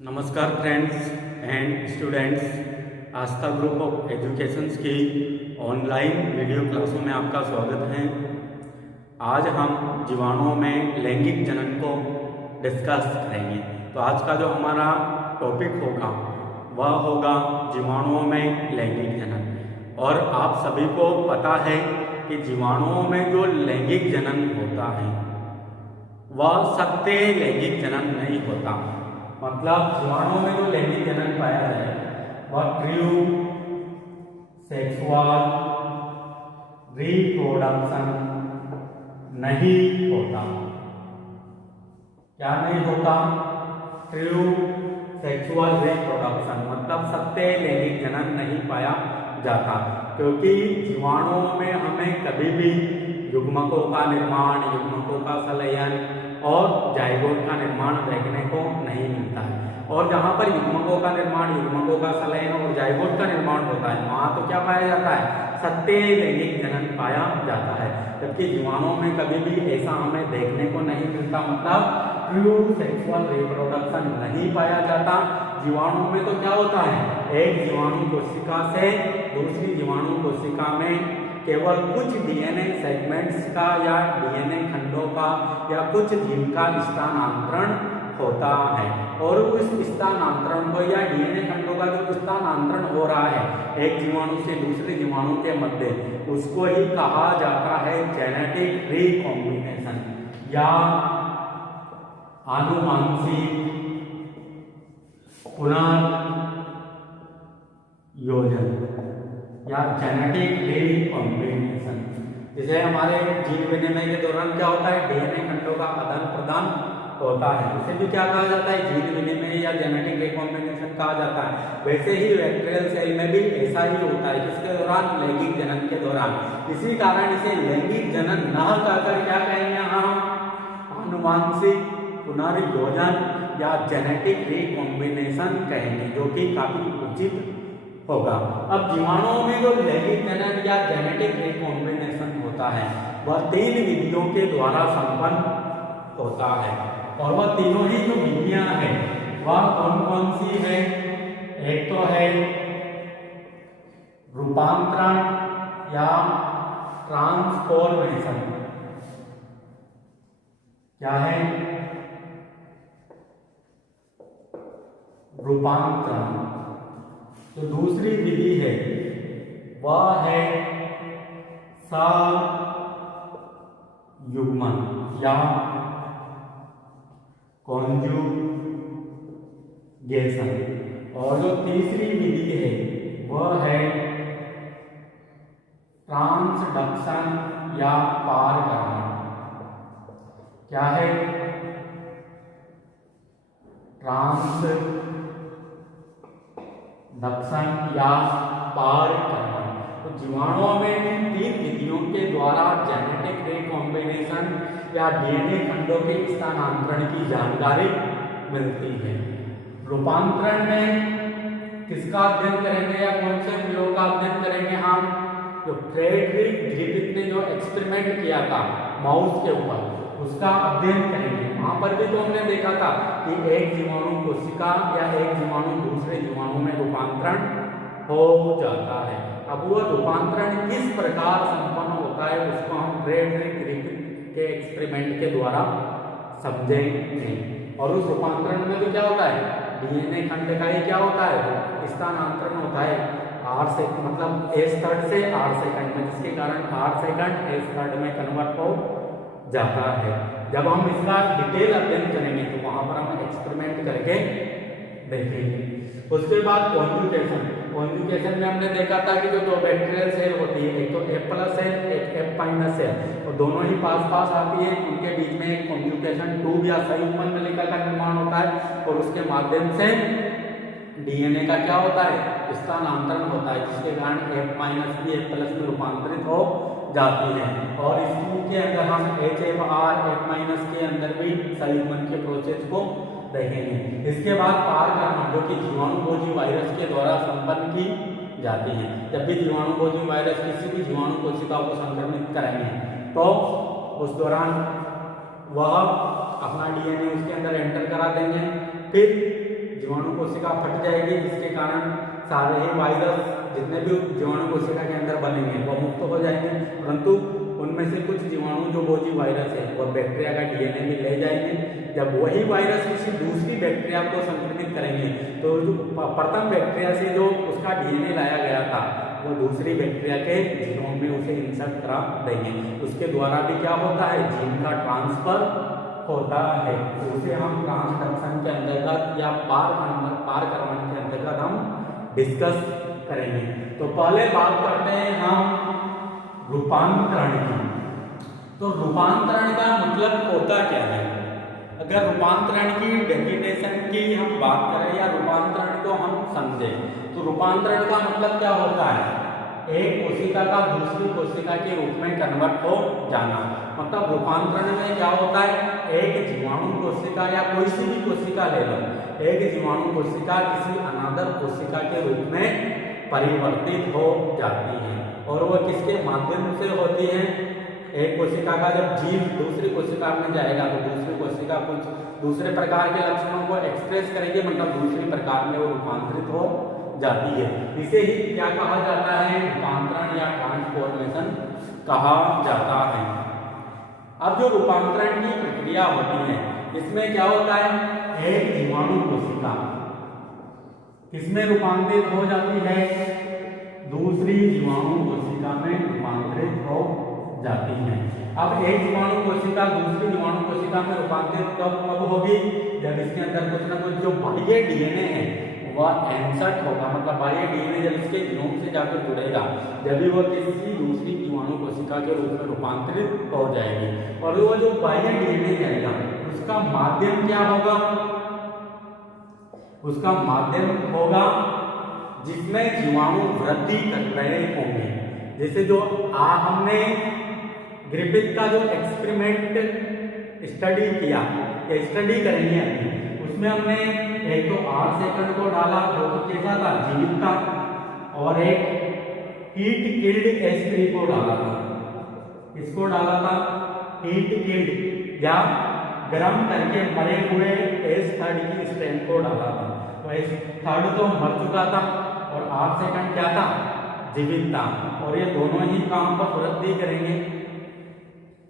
नमस्कार friends and students, Aastha group of educations की online video क्लासों में आपका स्वागत है। आज हम जीवाणुओं में लैंगिक जनन को डिस्कस करेंगे। तो आज का जो हमारा टॉपिक होगा वह होगा जीवाणुओं में लैंगिक जनन। और आप सभी को पता है कि जीवाणुओं में जो लैंगिक जनन होता है वह सत्य लैंगिक जनन नहीं होता। मतलब जीवाणुओं में जो लैंगिक जनन पाया जाए वह ट्रू सेक्सुअल रिप्रोडक्शन नहीं होता। क्या नहीं होता? ट्रू सेक्सुअल रिप्रोडक्शन मतलब सत्य लैंगिक जनन नहीं पाया जाता, क्योंकि जीवाणुओं में हमें कभी भी युग्मकों का निर्माण, युग्मकों का संलयन और जाइगोट का निर्माण देखने को नहीं मिलता है। और जहाँ पर युग्मकों का निर्माण, युग्मकों का संलयन और जाइगोट का निर्माण होता है वहाँ तो क्या पाया जाता है? सत्य लैंगिक जनन पाया जाता है। जबकि जीवाणुओं में कभी भी ऐसा हमें देखने को नहीं मिलता, मतलब ट्रू सेक्सुअल रिप्रोडक्शन नहीं पाया जाता। जीवाणु में तो क्या होता है, एक जीवाणु कोशिका से दूसरी जीवाणु कोशिका में केवल कुछ डीएनए सेगमेंट्स का या डीएनए खंडों का या कुछ जीन का स्थानांतरण होता है। और उस स्थानांतरण को या डीएनए खंडों का जो स्थानांतरण हो रहा है एक जीवाणु से दूसरे जीवाणु के मध्य, उसको ही कहा जाता है जेनेटिक रिकॉम्बिनेशन या आनुवांशिक पुनर्योजन या जेनेटिक रिकॉम्बिनेशन। जैसे हमारे जीन विनिमय के दौरान क्या होता है, डीएनए खंडों का आदान प्रदान होता है, उसे भी क्या कहा जाता है? जीन विनिमय या जेनेटिक रिकॉम्बिनेशन कहा जाता है। वैसे ही बैक्टीरियल सेल में भी ऐसा ही होता है, किसके दौरान? लैंगिक जनन के दौरान। इसी कारण इसे लैंगिक जनन न कहकर क्या कहेंगे हम? आनुवांशिक पुनर्योजन या जेनेटिक रिकॉम्बिनेशन कहेंगे, जो कि काफी उचित होगा। अब जीवाणुओं में जो लैंगिक जनन या जेनेटिक रिकॉम्बिनेशन होता है वह 3 विधियों के द्वारा संपन्न होता है। और वह तीनों ही जो विधियां हैं वह कौन कौन सी है? एक तो है रूपांतरण या ट्रांसफॉर्मेशन। क्या है? रूपांतरण। तो दूसरी विधि है वह है सयुग्मन या कॉन्जुगेशन। और जो तीसरी विधि है वह है ट्रांसडक्शन या पार करना। क्या है? ट्रांसडक्शन या पार करना। तो जीवाणुओं में इन 3 विधियों के द्वारा जेनेटिक रिकॉम्बिनेशन या डीएनए खंडों के स्थानांतरण की जानकारी मिलती है। रूपांतरण में किसका अध्ययन करेंगे या कौन से प्रयोग का अध्ययन करेंगे हम? जो फ्रेडरिक ग्रिफिथ ने जो एक्सपेरिमेंट किया था माउस के ऊपर, उसका अध्ययन करेंगे। वहां पर भी तो हमने देखा था कि एक जीवाणु कोशिका या एक जीवाणु दूसरे जीवाणु में रूपांतरण हो जाता है। अब वो रूपांतरण किस प्रकार संपन्न होता है उसको हम फ्रेडरिक ग्रिफिथ के एक्सपेरिमेंट के द्वारा समझेंगे। और उस रूपांतरण में तो क्या होता है, डीएनए खंड का ही क्या होता है, स्थानांतरण होता है R से, मतलब S3 से R सेकंड में, जिसके कारण R सेकंड S3 में कन्वर्ट हो जाता है। जब हम इसका डिटेल अध्ययन करेंगे तो वहां पर हम एक्सपेरिमेंट करके देखेंगे। उसके बाद कॉन्जुगेशन। कॉन्जुगेशन में हमने देखा था कि जो 2 बैक्टीरियल सेल होती है, एक तो F+ सेल, एक F- सेल, और दोनों ही पास पास आती है। उनके बीच में एक कॉन्जुगेशन ट्यूब या संयुग्मन नलिका का निर्माण होता है और उसके माध्यम से डीएनए का क्या होता है, स्थानांतरण होता है, जिसके कारण F- भी F+ में रूपांतरित हो जाती है। और इसके अंदर हम HFR F- के अंदर भी संयुग्मन के प्रोसेस को देखेंगे। इसके बाद पार करना, जो कि जीवाणुभोजी वायरस के द्वारा संपन्न की जाती है। जब भी जीवाणुभोजी वायरस किसी भी जीवाणु कोशिका को संक्रमित करेंगे तो उस दौरान वह अपना डीएनए उसके अंदर एंटर करा देंगे। फिर जीवाणु कोशिका फट जाएगी, जिसके कारण सारे ही वायरस जितने भी जीवाणु कोशिका के अंदर बनेंगे वो मुक्त हो जाएंगे, परंतु उनमें से कुछ जीवाणु जो बोजी वायरस है वह बैक्टीरिया का डीएनए भी ले जाएंगे। जब वही वायरस किसी दूसरी बैक्टीरिया को संक्रमित करेंगे तो जो प्रथम बैक्टीरिया से जो उसका डीएनए लाया गया था वो दूसरी बैक्टीरिया के जीनोम में उसे इंसर्ट करा देंगे। उसके द्वारा भी क्या होता है, जीन का ट्रांसफर होता है। तो उसे हम ट्रांसडक्शन के अंतर्गत या पारकर्मण के अंतर्गत हम डिस्कस करेंगे। तो पहले बात करते हैं हम रूपांतरण की। तो रूपांतरण का मतलब होता क्या है? अगर रूपांतरण की डेफिनेशन की हम बात करें या रूपांतरण को हम समझें तो रूपांतरण का मतलब क्या होता है, एक कोशिका का दूसरी कोशिका के रूप में कन्वर्ट हो जाना। मतलब रूपांतरण में क्या होता है, एक जीवाणु कोशिका या कोई सी भी कोशिका ले लो, एक जीवाणु कोशिका किसी अनादर कोशिका के रूप में परिवर्तित हो जाती है। और वह किसके माध्यम से होती है, एक कोशिका का जब जीव दूसरी कोशिका में जाएगा तो दूसरी कोशिका कुछ दूसरे प्रकार के लक्षणों को एक्सप्रेस करेगी, मतलब दूसरी प्रकार में वो रूपांतरित हो जाती है। इसे ही क्या कहा जाता है, रूपांतरण या ट्रांसफॉर्मेशन कहा जाता है। अब जो रूपांतरण की प्रक्रिया होती है इसमें क्या होता है, एक जीवाणु कोशिका किसमें रूपांतरित हो जाती है, दूसरी जीवाणु कोशिका में रूपांतरित हो जाती है। अब एक जीवाणु कोशिका दूसरी जीवाणु कोशिका में रूपांतरित कब होगी, जब इसके अंदर कुछ ना कुछ जो बाह्य डीएनए है वह इंसर्ट होगा, मतलब बाह्य डीएनए जब इसके जीनोम से जाकर जुड़ेगा जब भी वह किसी दूसरी जीवाणु कोशिका के रूप में रूपांतरित हो जाएगी। और वो जो बाह्य डीएनए जाएगा उसका माध्यम क्या होगा, उसका माध्यम होगा जिसमें जीवाणु वृद्धि कर रहे होंगे। जैसे जो हमने ग्रिफिथ का जो एक्सपेरिमेंट स्टडी किया या स्टडी करेंगे अभी, उसमें हमने एक तो 8 सेकंड को डाला जो कि कैसा था, जीवित था, और एक हीट किल्ड S3 को डाला था। इसको डाला था हीट किल्ड या गर्म करके मरे हुए S3 की स्ट्रेन को डाला था। तो S3 तो मर चुका था और 8 सेकंड क्या था, जीवित था। और ये दोनों ही काम पर वृद्धि करेंगे।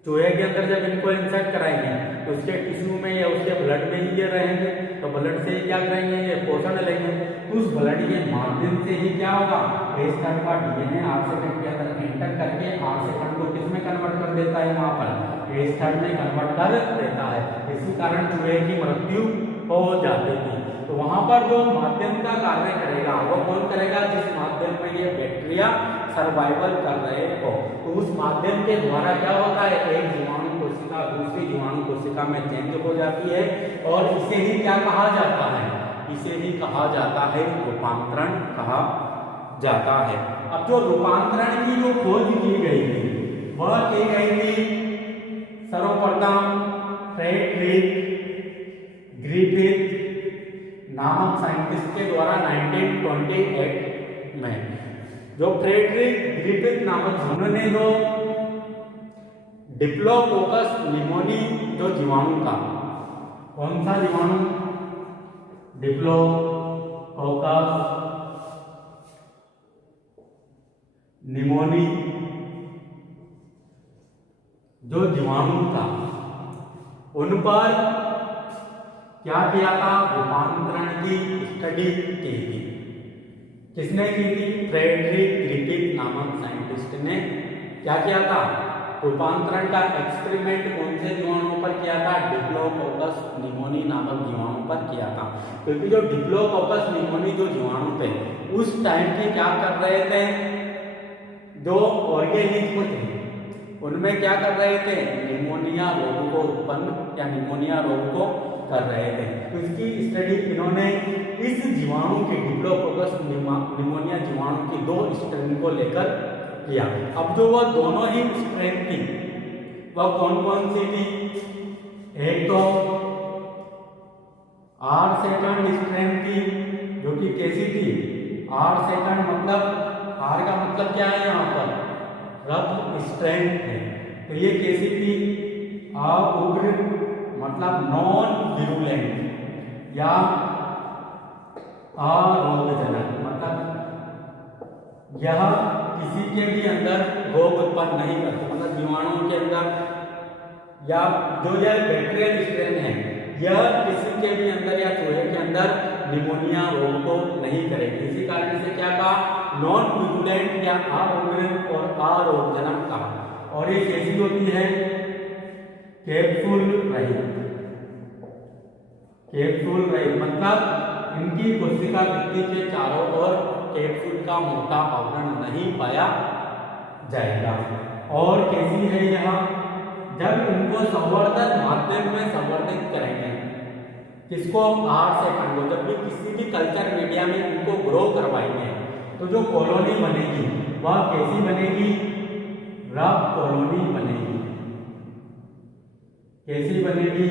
चूहे के अंदर जब इनको इंसर्ट कराएंगे तो उसके टिश्यू में या उसके ब्लड में ही ये रहेंगे, तो ब्लड से क्या करेंगे, ये पोषण लेंगे। तो उस ब्लड के माध्यम से ही क्या होगा, S3 का डीएनए 8 सेकंड के अंदर एंटर करके 8 सेकंड को किसमें कन्वर्ट कर देता है, वहां पर S3 में कन्वर्ट कर देता है। इसी कारण चूहे की मृत्यु हो जाती थी। तो वहां पर जो माध्यम का कार्य करेगा वो कौन करेगा, जिस माध्यम में ये बैक्टीरिया सर्वाइवल कर रहे हो। तो उस माध्यम के द्वारा क्या होता है, एक जीवाणु कोशिका दूसरी जीवाणु कोशिका में चेंज हो जाती है और इसे ही क्या कहा जाता है, इसे ही कहा जाता है रूपांतरण कहा जाता है। अब जो रूपांतरण की जो खोज की गई थी वह की गई थी सर्वप्रथम फ्रेडरिक ग्रिफिथ नामक साइंटिस्ट के द्वारा 1928 में। जो फ्रेडरिक ग्रिफिथ नामक उन्होंने जो डिप्लोकोकस निमोनी जो जीवाणु था, कौन सा जीवाणु, डिप्लोकोकस निमोनी जो जीवाणु था, उन पर क्या किया था, रूपांतरण की स्टडी की थी। किसने की थी, फ्रेडरिक ग्रिफिथ नामक साइंटिस्ट ने क्या किया था, रूपांतरण का एक्सपेरिमेंट कौन से जीवाणुओं पर किया था, डिप्लोकोकस निमोनी नामक जीवाणु पर किया था। क्योंकि जो डिप्लोकोकस निमोनी जो जीवाणु थे उस टाइम के क्या कर रहे थे, जो ऑर्गेनिज्म थे उनमें क्या कर रहे थे, निमोनिया रोग को उत्पन्न या निमोनिया रोग को कर रहे थे। तो इसकी स्टडी इन्होंने इस जीवाणु के डिप्लोकोकस निमोनिया जीवाणु की 2 स्ट्रेन को लेकर किया। अब जो वह दोनों ही स्ट्रेन थी वह कौन कौन सी थी, एक तो 8 सेकंड स्ट्रेन थी जो कि कैसी थी, 8 सेकंड मतलब आर का मतलब क्या है यहाँ पर, रफ स्ट्रेन है। तो ये कैसी थी, उग्र मतलब नॉन विरुलेंट या अरोगजनक, मतलब यह किसी के भी अंदर रोग उत्पन्न नहीं करते, मतलब जीवाणुओं के अंदर या जो यह बैक्टीरियल स्ट्रेन है यह किसी के भी अंदर या चूहे के अंदर निमोनिया रोग को नहीं करेगी। इसी कारण से क्या कहा, नॉन विरुलेंट या अरोगजनक और अरोगजनक कहा। और ये कैसी होती है, कैप्सूल रहित। कैप्सूल रहित मतलब इनकी कोशिका भित्ति के चारों ओर कैप्सूल का मोटा आवरण नहीं पाया जाएगा। और कैसी है यह, जब इनको संवर्धन माध्यम में संवर्धित करेंगे, किसको, 8 सेकंड को, जब भी किसी भी कल्चर मीडिया में इनको ग्रो करवाएंगे तो जो कॉलोनी बनेगी वह कैसी बनेगी, रफ कॉलोनी बनेगी। कैसी बनेगी,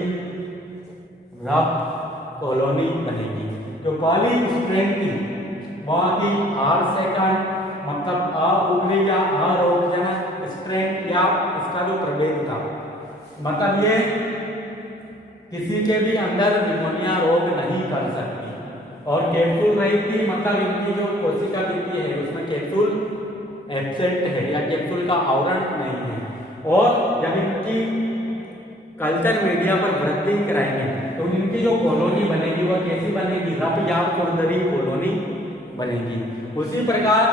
रफ कॉलोनी बनेगी। जो पहली स्ट्रेन थी वह थी 8 सेकंड, मतलब अउग्र या अरोगजनक स्ट्रेन या इसका जो प्रभेद था, मतलब ये किसी के भी अंदर निमोनिया रोग नहीं कर सकती। और कैप्सूल रहित थी, मतलब इनकी जो कोशिका भित्ति है उसमें कैप्सूल एब्सेंट है या कैप्सूल का आवरण नहीं है। और जब इनकी कल्चर मीडिया पर वृद्धि कराएंगे तो इनकी जो कॉलोनी बनेगी वह कैसी बनेगी, रफ या खुरदरी कॉलोनी बनेगी। उसी प्रकार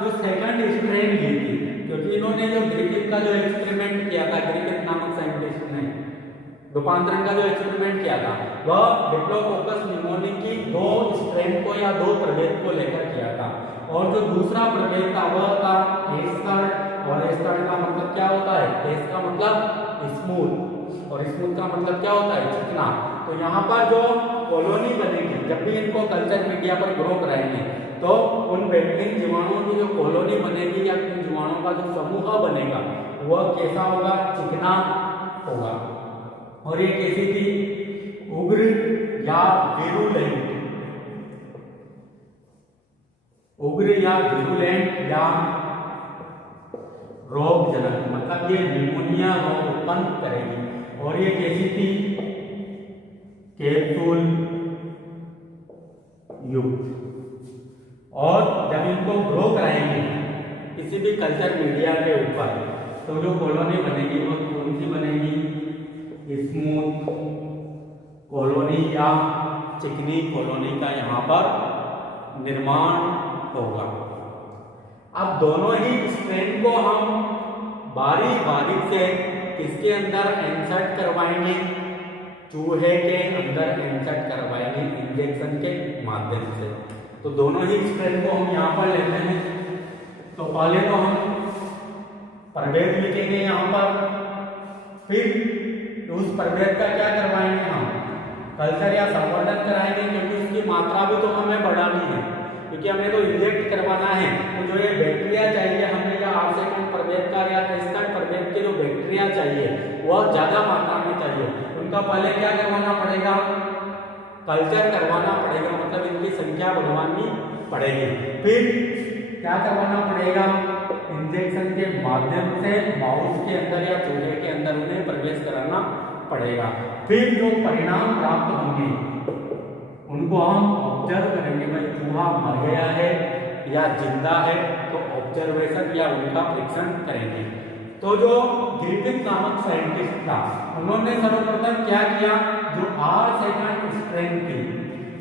जो सेकंड स्ट्रेन ली थी, क्योंकि इन्होंने जो ग्रिफिथ का जो एक्सपेरिमेंट किया था, ग्रिफिथ नामक साइंटिस्ट ने रूपांतरण का जो एक्सपेरिमेंट किया था वह डिप्लोकोकस निमोनिक की 2 स्ट्रेन को या 2 प्रभेद को लेकर किया था। और जो दूसरा प्रभेद था वह था एस्टर, और एस्टर का मतलब क्या होता है, एस का मतलब स्मूथ और स्मूथ का मतलब क्या होता है, चिकना। तो यहाँ पर जो कॉलोनी बनेगी, जब भी इनको कल्चर मीडिया पर ग्रो कराएंगे तो उन बैक्टीरियल जीवाणुओं की जो कॉलोनी बनेगी या उन जीवाणुओं का जो समूह बनेगा वह कैसा होगा, चिकना होगा। और ये कैसी थी, उग्र या विरुलेंट, उग्र या विरुलेंट या रोगजनक, मतलब ये निमोनिया रोग उत्पन्न करेगी। और ये कैसी थी, कैप्सूल युक्त। और जब इनको ग्रो कराएंगे किसी भी कल्चर मीडिया के ऊपर तो जो कॉलोनी बनेगी वो कौन सी बनेगी, स्मूथ कॉलोनी या चिकनी कॉलोनी का यहाँ पर निर्माण होगा। अब दोनों ही स्ट्रेन को हम बारी बारी से किसके अंदर इंसर्ट करवाएंगे, चूहे के अंदर इंसर्ट करवाएंगे इंजेक्शन के माध्यम से। तो दोनों ही स्ट्रेन को हम यहाँ पर लेते हैं। तो पहले तो हम प्रभेद लिखेंगे यहाँ पर, फिर उस प्रभेद का क्या करवाएंगे, हम कल्चर या संवर्धन कराएंगे, क्योंकि उसकी मात्रा भी तो हमें बढ़ानी है, क्योंकि हमें तो इंजेक्ट करवाना है। तो जो ये बैक्टीरिया चाहिए हमें, या 8 सेकंड प्रभेद का या 30 प्रभेद के जो बैक्टीरिया चाहिए वह ज्यादा मात्रा में चाहिए। उनका पहले क्या करवाना पड़ेगा, कल्चर करवाना पड़ेगा, मतलब इनकी संख्या बढ़वानी पड़ेगी। फिर क्या करवाना पड़ेगा, इंजेक्शन के माध्यम से माउस के अंदर या चूहे के अंदर उन्हें प्रवेश कराना पड़ेगा। फिर जो परिणाम प्राप्त होंगे उनको हम ऑब्जर्व करेंगे, भाई चूहा मर गया है या जिंदा है, तो ऑब्जर्वेशन या उनका परीक्षण करेंगे। तो जो ग्रिफिथ नामक साइंटिस्ट था उन्होंने सर्वप्रथम क्या किया, जो 8 सेकंड स्ट्रेन थी,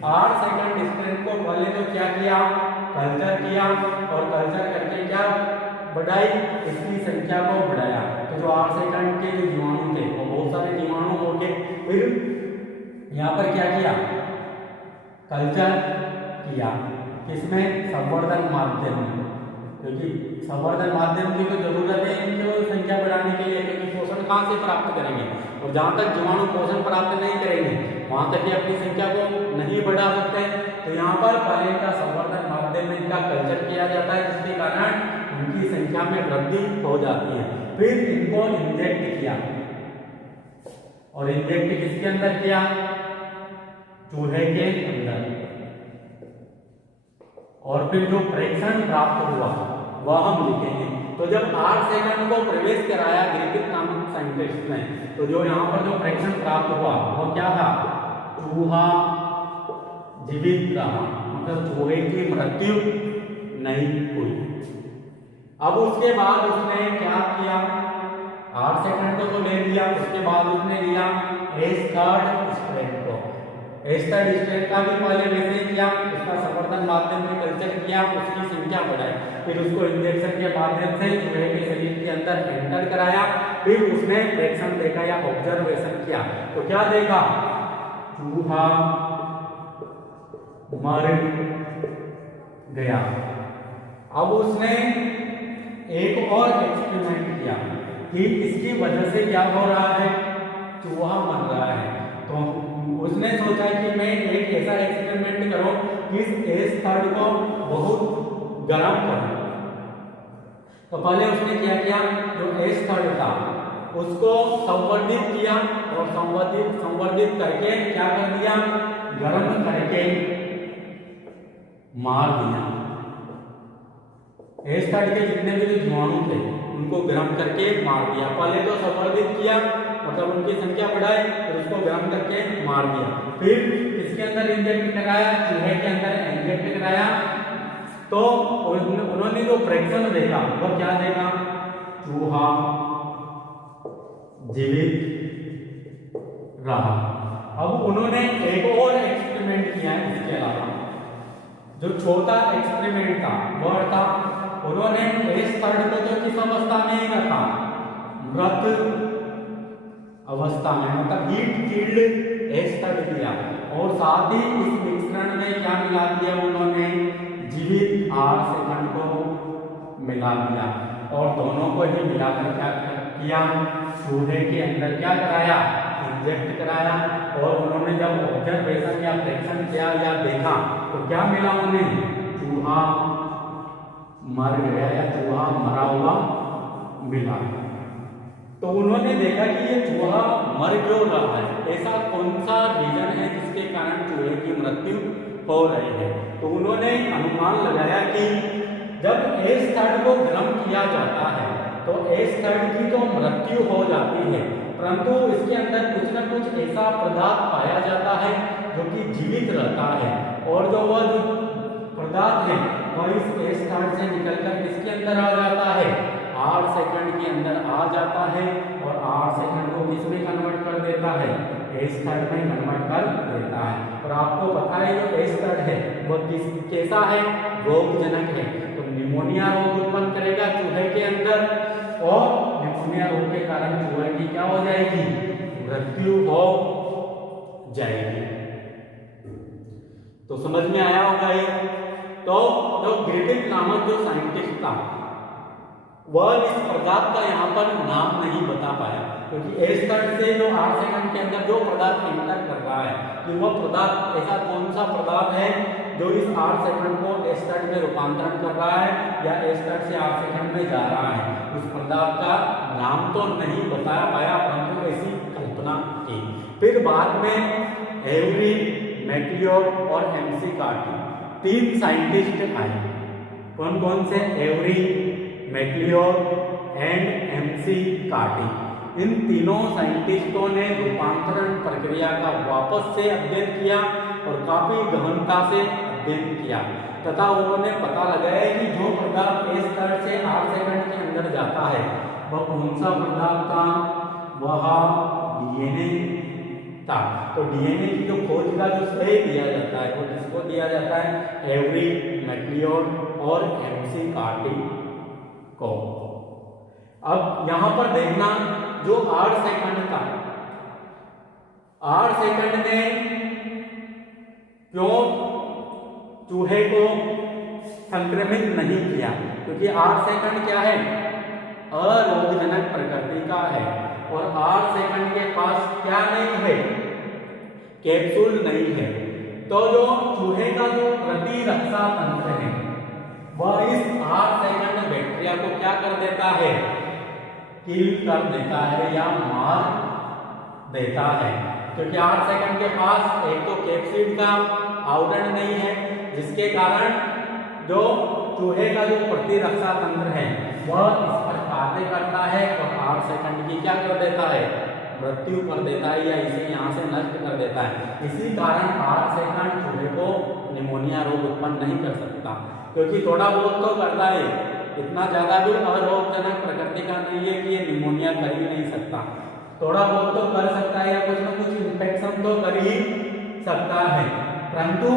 8 सेकंड स्ट्रेन को पहले तो क्या किया, कल्चर किया, और कल्चर करके क्या बढ़ाई, इसकी संख्या को बढ़ाया। तो जो 8 सेकंड के जो जीवाणु थे वो बहुत सारे जीवाणु हो गए। फिर यहाँ पर क्या किया, कल्चर किया, किसमें, संवर्धन माध्यम में, क्योंकि संवर्धन माध्यम की तो जरूरत है इनकी संख्या बढ़ाने के लिए, क्योंकि पोषण कहाँ से प्राप्त करेंगे, और जहाँ तक जीवाणु पोषण प्राप्त नहीं करेंगे वहाँ तक ये अपनी संख्या को नहीं बढ़ा सकते। तो यहाँ पर पहले इनका संवर्धन माध्यम में इनका कल्चर किया जाता है, जिसके कारण इनकी संख्या में वृद्धि हो जाती है। फिर इनको इंजेक्ट किया, और इंजेक्ट किसके अंदर किया, चूहे के अंदर। और फिर जो परीक्षण प्राप्त हुआ वह हम लिखेंगे। तो जब 8 सेकंड को प्रवेश कराया ग्रिफिथ नामक साइंटिस्ट ने, तो जो यहाँ पर जो परीक्षण प्राप्त हुआ वो क्या था, चूहा जीवित रहा, मतलब चूहे की मृत्यु नहीं हुई। अब उसके बाद उसने क्या किया, 8 सेकंड को तो ले लिया, उसके बाद उसने लिया एस थर्ड स्ट्रेन को। एस थर्ड स्ट्रेन का भी पहले वैसे ही किया, उसका संवर्धन माध्यम में कल्चर किया, उसकी संख्या बढ़ाई, फिर उसको इंजेक्शन के माध्यम से चूहे के शरीर के अंदर एंटर कराया, फिर उसने प्रेक्षण देखा या ऑब्जर्वेशन किया। तो क्या देखा, चूहा मर गया। अब उसने एक और एक्सपेरिमेंट किया कि इसकी वजह से क्या हो रहा है, चूहा मर रहा है। तो उसने सोचा कि मैं एक ऐसा एक्सपेरिमेंट करूं कि इस एस थर्ड को बहुत गर्म करूं। तो पहले उसने क्या किया, जो एस थर्ड था उसको संवर्धित किया और संवर्धित करके क्या कर दिया, गर्म करके मार दिया। एस थर्ड के जितने भी जीवाणु थे उनको गर्म करके मार दिया। पहले तो संवर्धित किया, मतलब उनकी संख्या बढ़ाई, फिर उसको गर्म करके मार दिया। फिर किसके अंदर इंजेक्ट कराया, चूहे के अंदर इंजेक्ट कराया। तो उन्होंने जो प्रेक्षण देखा वो क्या देखा, चूहा जीवित रहा। अब उन्होंने एक और एक्सपेरिमेंट किया इसके अलावा, जो छोटा एक्सपेरिमेंट था वह था, उन्होंने एस थर्ड को तो किस अवस्था में ही रखा, मृत अवस्था में, मतलब हीट किल्ड एस थर्ड दिया, और साथ ही इस मिश्रण में क्या मिला दिया उन्होंने, जीवित 8 सेकंड को मिला दिया, और दोनों को ही मिलाकर क्या किया, चूहे के अंदर क्या कराया, इंजेक्ट कराया। और उन्होंने जब ऑब्जर्वेशन या प्रेक्षण किया या देखा तो क्या मिला उन्हें, चूहा मर गया या चूहा मरा हुआ मिला। तो उन्होंने देखा कि ये चूहा मर क्यों रहा है, ऐसा कौन सा रीजन है जिसके कारण चूहे की मृत्यु हो रही है। तो उन्होंने अनुमान लगाया कि जब एस थर्ड को गर्म किया जाता है तो एस थर्ड की तो मृत्यु हो जाती है, परंतु इसके अंदर कुछ न कुछ ऐसा पदार्थ पाया जाता है जो कि जीवित रहता है, और जो वह पदार्थ है वह इस एस थर्ड से निकलकर किसके अंदर आ जाता है, 8 सेकंड के अंदर आ जाता है, और 8 सेकंड को किस में कन्वर्ट कर देता है, एस थर्ड में कन्वर्ट कर देता है। और आपको पता है जो एस थर्ड है वह कैसा है, रोगजनक है। तो निमोनिया रोग उत्पन्न करेगा चूहे के अंदर, और निमोनिया रोग के कारण चूहे की क्या हो जाएगी, मृत्यु हो जाएगी। तो समझ में आया होगा ये। तो जो ग्रिफिथ नामक जो साइंटिस्ट था वह इस पदार्थ का यहाँ पर नाम नहीं बता पाया, क्योंकि एस थर्ड से जो 8 सेकंड के अंदर जो पदार्थ एंटर कर रहा है कि वह पदार्थ ऐसा कौन सा पदार्थ है जो इस 8 सेकंड को एस थर्ड में रूपांतरण कर रहा है या एस थर्ड से 8 सेकंड में जा रहा है, उस पदार्थ का नाम तो नहीं बता पाया, परंतु ऐसी कल्पना की। फिर बाद में एवरी, मैक्लियोर और एमसी कार्टी 3 साइंटिस्ट आए। कौन कौन से, एवरी, मैक्लियोर एंड एमसी कार्टी। इन तीनों साइंटिस्टों ने रूपांतरण प्रक्रिया का वापस से अध्ययन किया और काफी गहनता से अध्ययन किया, तथा उन्होंने पता लगाया कि जो पदार्थ एस थर्ड से 8 सेकंड के अंदर जाता है वह कौन सा पदार्थ था, वह डीएनए था। तो डीएनए की जो खोज का जो श्रेय दिया जाता है वो किसको दिया जाता है, एवरी, मैक्लियोर और एमसी कार्टी को। अब यहां पर देखना जो 8 सेकंड था, 8 सेकंड में क्यों चूहे को संक्रमित नहीं किया, क्योंकि 8 सेकंड क्या है, अरोगजनक प्रकृति का है, और 8 सेकंड के पास क्या नहीं है, कैप्सूल नहीं है। तो जो चूहे का जो प्रतिरक्षा तंत्र है वह इस 8 सेकंड बैक्टीरिया को क्या कर देता है, किल कर देता है या मार देता है, क्योंकि 8 सेकंड के पास एक तो कैप्सिड का आवरण नहीं है, जिसके कारण जो चूहे का जो प्रतिरक्षा तंत्र है वह इस पर कार्य करता है और 8 सेकंड की क्या कर देता है, मृत्यु कर देता है या इसे यहाँ से नष्ट कर देता है। इसी कारण 8 सेकंड चूहे को निमोनिया रोग उत्पन्न नहीं कर सकता, क्योंकि थोड़ा बहुत तो करता है, इतना ज़्यादा भी अरोगजनक प्रकृति का नहीं है कि ये निमोनिया कर ही नहीं सकता। थोड़ा बहुत तो कर सकता है या कुछ ना कुछ इन्फेक्शन तो कर ही सकता है, परंतु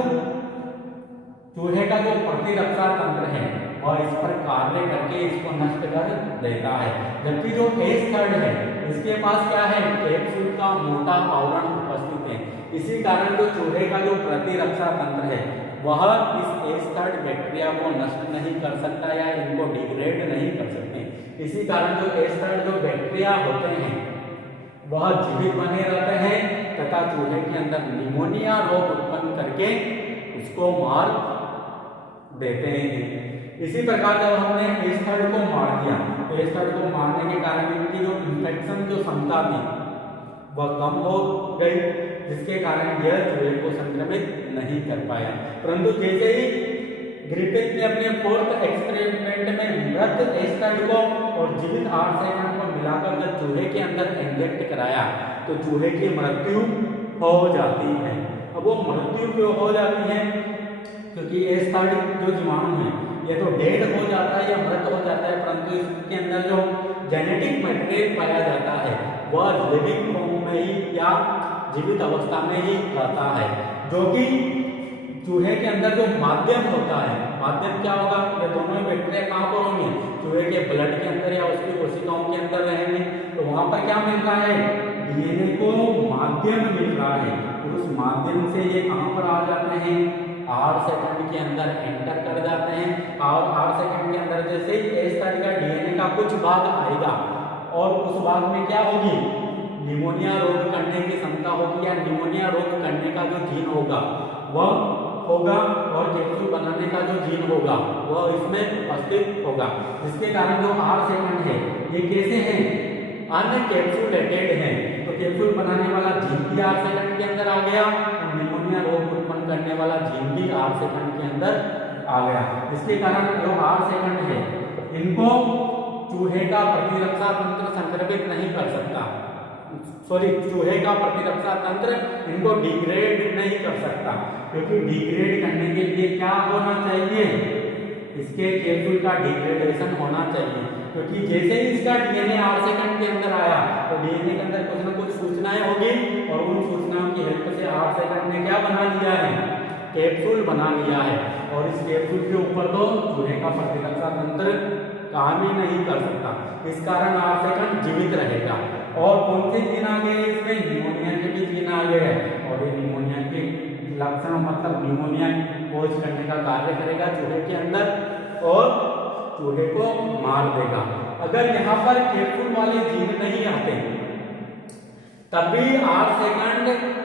चूहे का जो प्रतिरक्षा तंत्र है वह इस पर कार्य करके इसको नष्ट कर देता है। जबकि जो एस्टर्ड है इसके पास क्या है, कैप्सूल का मोटा आवरण उपस्थित है। इसी कारण जो चूहे का जो प्रतिरक्षा तंत्र है वह इस एस्टर्ड बैक्टीरिया को नष्ट नहीं कर सकता या इनको डिग्रेड नहीं कर सकते। इसी कारण जो एस्टर्ड जो बैक्टीरिया होते हैं वह जीवित बने रहते हैं तथा चूहे के अंदर निमोनिया रोग उत्पन्न करके उसको मार देते हैं। इसी प्रकार जब हमने एस्टर्ड को मार दिया तो एस्टर्ड को मारने के कारण इनकी जो इन्फेक्शन जो क्षमता थी वह कम हो गई, जिसके कारण यह चूहे को संक्रमित नहीं कर पाया। परंतु जैसे ही ग्रिफिथ ने अपने फोर्थ एक्सपेरिमेंट में मृत एस्टर्ड को और जीवित 8 सेकंड को मिलाकर जब चूहे के अंदर इंजेक्ट कराया तो चूहे की मृत्यु हो जाती है। अब वो मृत्यु क्यों हो जाती है, क्योंकि एस्टर्ड जो जीवाणु है ये तो डेड हो जाता है या मृत हो जाता है, परंतु इसके अंदर जो जेनेटिक मटेरियल पाया जाता है वह लिविंग फॉर्म में ही या जीवित अवस्था में ही रहता है, जो कि चूहे के अंदर जो माध्यम होता है, माध्यम क्या होगा, ये दोनों बैक्टीरिया कहाँ पर होंगे, चूहे के ब्लड के अंदर या उसकी कोशिकाओं के अंदर रहेंगे। तो वहां पर क्या मिल रहा है, डीएनए को माध्यम मिल रहा है, तो उस माध्यम से ये कहाँ पर आ जाते हैं, 8 सेकंड के अंदर एंटर कर जाते हैं। और 8 सेकंड के अंदर जैसे ही एस्टर्ड का डीएनए का कुछ भाग आएगा और उस भाग में क्या होगी, निमोनिया रोग करने की क्षमता होगी या निमोनिया रोग करने का जो जीन होगा वह होगा और कैप्सूल बनाने का जो जीन होगा वह इसमें उपस्थित होगा, जिसके कारण जो 8 सेकंड है ये कैसे हैं, अनकैप्सुलेटेड है। तो कैप्सूल बनाने वाला जीन भी 8 सेकंड के अंदर आ गया और निमोनिया रोग उत्पन्न करने वाला जीन भी 8 सेकंड के अंदर आ गया। इसके कारण जो 8 सेकंड है इनको चूहे का प्रतिरक्षा तंत्र संक्रमित नहीं कर सकता, चूहे का प्रतिरक्षा तंत्र इनको डिग्रेड नहीं कर सकता, क्योंकि डिग्रेड करने के लिए क्या होना चाहिए, इसके कैप्सूल का डिग्रेडेशन होना चाहिए। क्योंकि जैसे ही इसका डीएनए 8 सेकंड के अंदर आया तो डीएनए के अंदर कुछ न कुछ सूचनाएं होगी और उन सूचनाओं की हेल्प से 8 सेकंड में क्या बना लिया है, कैप्सूल बना लिया है। और इस कैप्सूल के ऊपर तो चूहे का प्रतिरक्षा तंत्र काम ही नहीं कर सकता, इस कारण 8 सेकंड जीवित रहेगा। और कौन से जीन आ गए इसमें, निमोनिया के भी जीन आ गए हैं और ये निमोनिया के लक्षण मतलब निमोनिया कोज करने का कार्य करेगा चूहे के अंदर और चूहे को मार देगा। अगर यहाँ पर कैप्सूल वाले जीन नहीं आते तब भी 8 सेकंड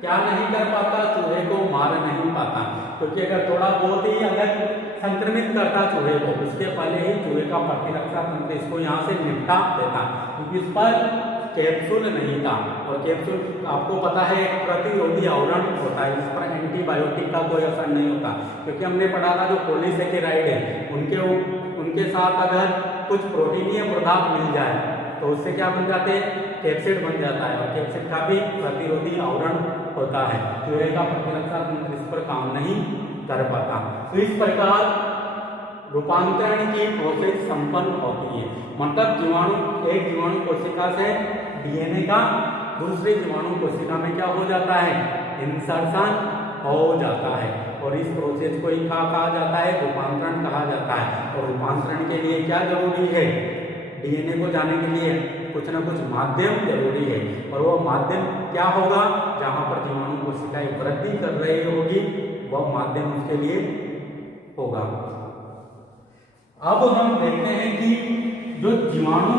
क्या नहीं कर पाता, चूहे को मार नहीं पाता, क्योंकि अगर थोड़ा बहुत ही अगर संक्रमित करता चूहे को, उसके पहले ही चूहे का प्रतिरक्षा तंत्र इसको यहाँ से निपटा देता, क्योंकि इस पर कैप्सूल नहीं था। और कैप्सूल आपको पता है एक प्रतिरोधी आवरण होता है, इस पर एंटीबायोटिक का कोई असर नहीं होता, क्योंकि हमने पढ़ा था जो पॉलीसेकेराइड है उनके साथ अगर कुछ प्रोटीनीय पदार्थ मिल जाए तो उससे क्या बन जाते हैं, कैप्सिड बन जाता है और कैप्सिड का भी प्रतिरोधी आवरण होता है, चूहे का प्रतिरक्षा तंत्र इस पर काम नहीं कर पाता। तो इस प्रकार रूपांतरण की प्रोसेस संपन्न होती है, मतलब एक जीवाणु कोशिका से डीएनए का दूसरे जीवाणु कोशिका में क्या हो जाता है, इंसर्शन हो जाता है। और इस प्रोसेस को ही कहा जाता है, रूपांतरण कहा जाता है। और रूपांतरण के लिए क्या जरूरी है, डीएनए को जाने के लिए कुछ ना कुछ माध्यम जरूरी है, और वो माध्यम क्या होगा, जहां पर जीवाणु कोशिकाएं वृद्धि कर रही होगी वह माध्यम उसके लिए होगा। अब हम देखते हैं कि जो जीवाणु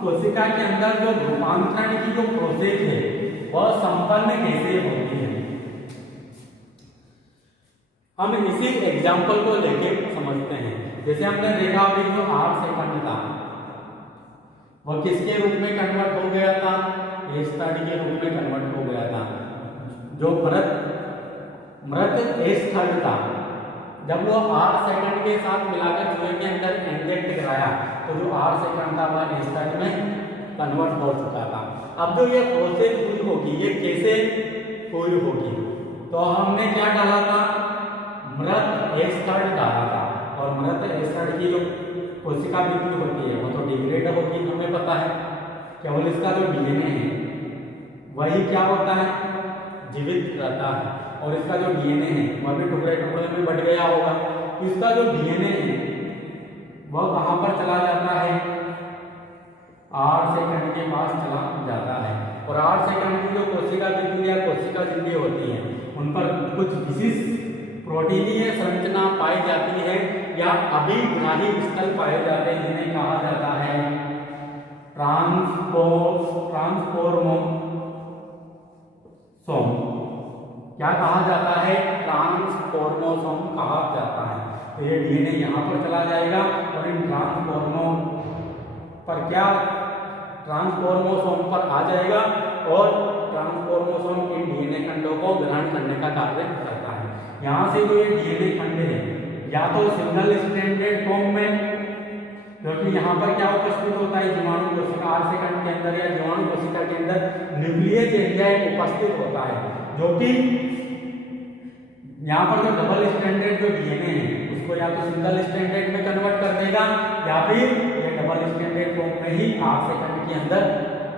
कोशिका के अंदर जो रूपांतरण की जो प्रोसेस है वह संपन्न कैसे होती है। हम इसी एग्जाम्पल को लेके समझते हैं। जैसे हमने देखा अभी जो 8 सेकंड था वह किसके रूप में कन्वर्ट हो गया था, एस्टर्ड के रूप में कन्वर्ट हो गया था। जो मृत एस्टर्ड था जब वो 8 सेकंड के साथ मिलाकर चूहे के अंदर इंजेक्ट कराया तो जो 8 सेकंड था वह एस्टर्ड में कन्वर्ट हो चुका था। अब जो ये प्रोसेस हुई होगी ये कैसे हुई होगी, तो हमने क्या डाला था, मृत स्तड़ की जो कोशिका वृद्धि होती है वो तो डिग्रेड होगी, हमें पता है। केवल इसका जो डीएनए है वही क्या होता है, जीवित रहता है, और इसका जो डीएनए है वह भी टुकड़े टुकड़े में बट गया होगा। इसका जो डीएनए है वह कहाँ पर चला जाता है, 8 सेकंड के पास चला जाता है। और 8 सेकंड की जो कोशिका वृद्धि या कोशिका झिल्ली होती है उन पर कुछ विशिष्ट प्रोटीनीय संरचना पाई जाती है या अभिग्राही स्थल पाए जाते हैं, जिन्हें कहा जाता है ट्रांसफॉर्मोसोम। क्या कहा जाता है, ट्रांसफॉर्मोसोम कहा जाता है। तो ये डीएनए यहाँ पर चला जाएगा और इन ट्रांसफॉर्मोसोम पर आ जाएगा और ट्रांसफॉर्मोसोम इन डीएनए खंडों को ग्रहण करने का कार्य करता है। यहाँ से जो ये डीएनए खंड है या तो सिंगल स्ट्रैंडेड फॉर्म में, क्योंकि यहाँ पर क्या उपस्थित होता है, जीवाणु कोशिका 8 सेकंड के अंदर या जीवाणु कोशिका के अंदर न्यूक्लियस एरिया उपस्थित होता है, जो कि यहाँ पर जो डबल स्ट्रैंडेड जो डीएनए है उसको या तो सिंगल स्ट्रैंडेड में कन्वर्ट कर देगा या फिर ये डबल स्ट्रैंडेड फॉर्म में ही 8 सेकंड के अंदर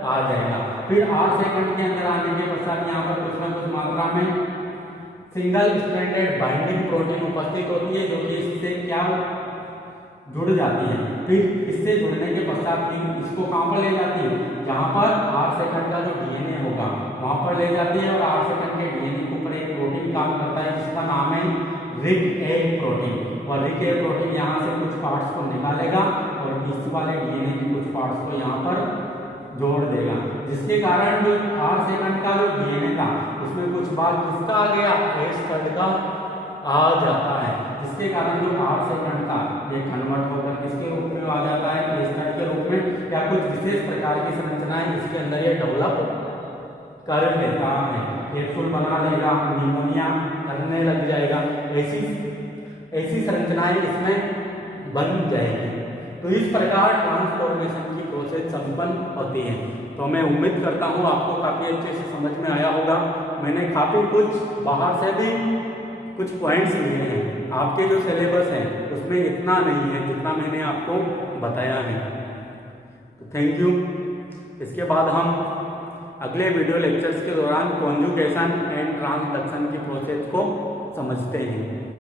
आ जाएगा। फिर 8 सेकंड के अंदर आने के पश्चात यहाँ पर कुछ न कुछ मात्रा में सिंगल स्ट्रैंडेड बाइंडिंग प्रोटीन उपस्थित होती है, जो कि इससे क्या जुड़ जाती है। फिर इससे जुड़ने के पश्चात इसको कहाँ पर ले जाती है, जहाँ पर 8 सेकंड का जो डीएनए होगा वहाँ पर ले जाती है और 8 सेकंड के डीएनए के ऊपर एक प्रोटीन काम करता है जिसका नाम है रिग ए प्रोटीन। और रिग ए प्रोटीन यहाँ से कुछ पार्ट्स को निकालेगा और इस वाले डीएनए के कुछ पार्ट्स को यहाँ पर जोड़ देगा, जिसके कारण जो 8 सेकंड का जो डीएनए था उसमें कुछ भाग किसका आ गया, ए स्टड का आ जाता है, जिसके कारण जो 8 सेकंड का ये कन्वर्ट होकर किसके रूप में आ जाता है, ए स्टड के रूप में, या कुछ विशेष प्रकार की संरचनाएं इसके अंदर ये डेवलप कर लेता है, कैप्सूल बना लेगा, निमोनिया करने लग जाएगा, ऐसी संरचनाएं इसमें बन जाएगी। तो इस प्रकार ट्रांसफॉर्मेशन की प्रोसेस संपन्न होती है। तो मैं उम्मीद करता हूँ आपको काफ़ी अच्छे से समझ में आया होगा। मैंने काफ़ी कुछ बाहर से भी कुछ पॉइंट्स लिए हैं, आपके जो सिलेबस है उसमें इतना नहीं है जितना मैंने आपको बताया है। तो थैंक यू। इसके बाद हम अगले वीडियो लेक्चर्स के दौरान कॉन्जुगेशन एंड ट्रांसडक्शन की प्रोसेस को समझते हैं।